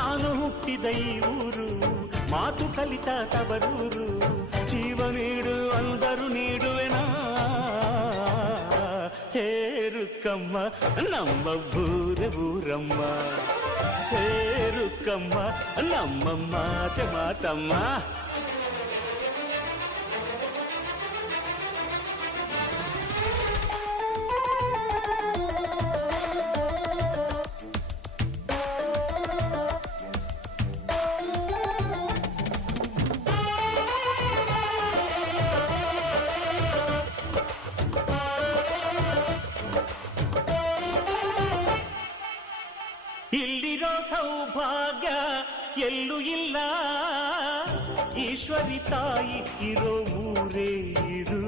ನಾನು ಹುಟ್ಟಿದ ಈ ಊರು ಮಾತು ಕಲಿತ ತವರೂರು ಜೀವ ನೀಡು ಅಂದರು ನೀಡುವೆನಾ ಹೇರುಕಮ್ಮ ನಮ್ಮ ಊರಮ್ಮ ಹೇರುಕಮ್ಮ ನಮ್ಮ ಮಾತಮ್ಮ ಇಲ್ಲಿರೋ ಸೌಭಾಗ್ಯ ಎಲ್ಲೂ ಇಲ್ಲ ಈಶ್ವರಿ ತಾಯಿ ಇರೋ ಊರೇ ಇದು